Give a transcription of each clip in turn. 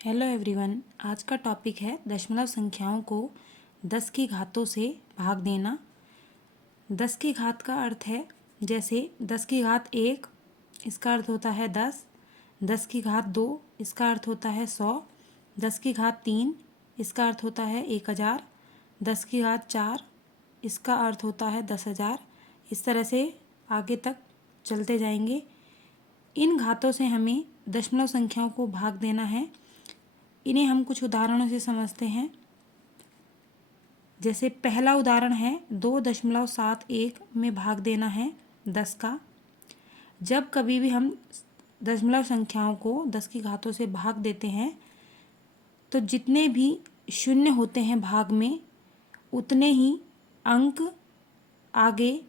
Hello everyone. आज का topic है दशमलव संख्याओं को 10 की घातों से भाग देना। 10 की घात का अर्थ है जैसे 10 की घात 1, इसका अर्थ होता है 10। 10 की घात 2, इसका अर्थ होता है 100। 10 की घात 3, इसका अर्थ होता है 1000। 10 की घात 4, इसका अर्थ होता है 10,000। इस तरह से आगे तक चलते जाएंगे। इन घातों से हमें दशमलव संख्याओं को भाग देना है। इन्हें हम कुछ उदाहरणों से समझते हैं। जैसे पहला उदाहरण है 2.71 में भाग देना है 10 का। जब कभी भी हम दशमलव संख्याओं को 10 की घातों से भाग देते हैं तो जितने भी शून्य होते हैं भाग में उतने ही अंक आगे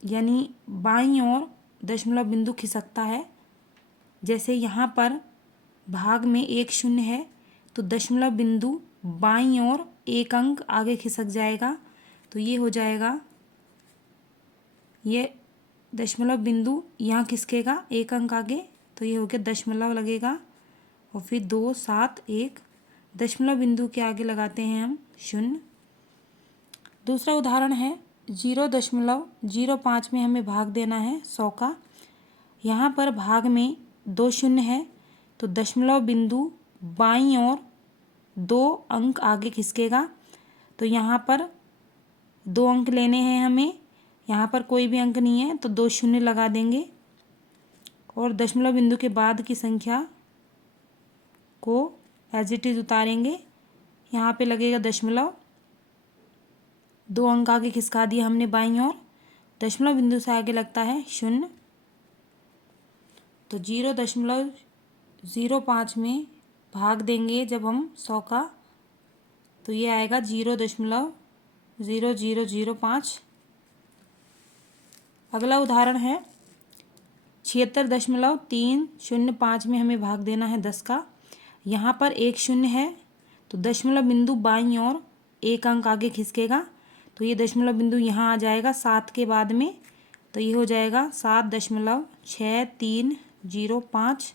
यानी बाईं ओर दशमलव बिंदु खिसकता है। जैसे यहाँ पर भाग में एक शून्य है तो दशमलव बिंदु बाईं ओर एक अंक आगे खिसक जाएगा। तो ये हो जाएगा, ये दशमलव बिंदु यहाँ खिसकेगा एक अंक आगे, तो ये हो गया दशमलव लगेगा और फिर 2, 7, 1 दशमलव बिंदु के आगे लगाते हैं हम शून्य। दूसरा उदाहरण है 0.05 में हमें भाग देना है 100 का। यहाँ पर भाग में 2 शून्य है तो दशमलव बिंदु बाईं ओर 2 अंक आगे खिसकेगा। तो यहाँ पर 2 अंक लेने हैं हमें। यहाँ पर कोई भी अंक नहीं है तो 2 शून्य लगा देंगे और दशमलव बिंदु के बाद की संख्या को एज इट इज उतारेंगे। यहाँ पे लगेगा दशमलव, 2 अंक आगे खिसका दिया हमने बाईं ओर। दशमलव बिंदु से आगे लगता है शून्य। तो 0.05 में भाग देंगे जब हम 100 का, तो ये आएगा 0.0005। अगला उदाहरण है 76.305 में हमें भाग देना है 10 का। यहाँ पर एक शून्य है तो दशमलव बिंदु बाईं ओर एक अंक आगे खिसकेगा। तो ये दशमलव बिंदु यहाँ आ जाएगा 7 के बाद में, तो ये हो जाएगा 7.6305।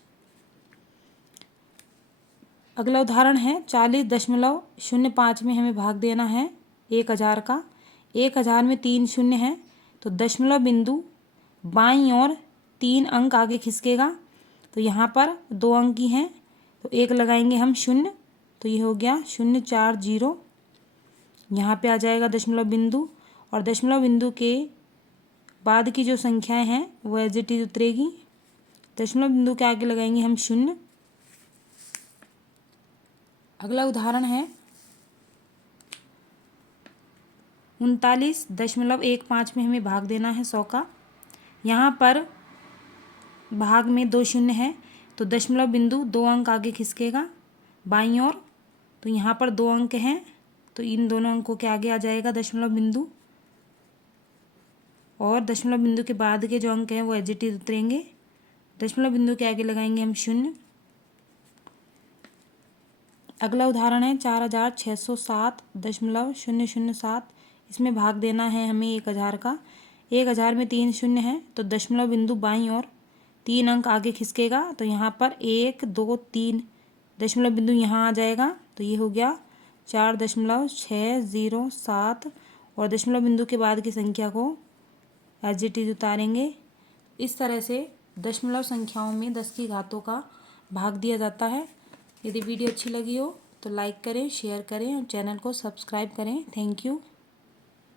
अगला उदाहरण है 40.05 में हमें भाग देना है 1000 का। 1000 में 3 शून्य है तो दशमलव बिंदु बाईं ओर 3 अंक आगे खिसकेगा। तो यहाँ पर 2 अंक ही हैं तो 1 लगाएंगे हम शून्य, तो ये हो गया 040। यहाँ पे आ जाएगा दशमलव बिंदु और दशमलव बिंदु के बाद की जो संख्याएं हैं वो एज इट इज उतरेगी। दशमलव बिंदु के आगे लगाएंगे हम शून्य। अगला उदाहरण है 39.15 में हमें भाग देना है 100 का। यहाँ पर भाग में 2 शून्य है तो दशमलव बिंदु 2 अंक आगे खिसकेगा बाईं ओर। तो यहाँ पर 2 अंक हैं तो इन दोनों अंकों के आगे आ जाएगा दशमलव बिंदु और दशमलव बिंदु के बाद के जो अंक हैं वो एज इट इज उतरेंगे। दशमलव बिंदु के आगे लगाएंगे हम शून्य। अगला उदाहरण है 4607.007। इसमें भाग देना है हमें 1000 का। 1000 में 3 शून्य है तो दशमलव बिंदु बाईं ओर 3 अंक आगे खिसकेगा। तो यहाँ पर 1, 2, 3 दशमलव बिंदु यहाँ आ जाएगा। तो ये हो गया 4.607 और दशमलव बिंदु के बाद की संख्या को एज इट इज उतारेंगे। इस तरह से दशमलव संख्याओं में 10 की घातों का भाग दिया जाता है। यदि वीडियो अच्छी लगी हो तो लाइक करें, शेयर करें और चैनल को सब्सक्राइब करें। Thank you.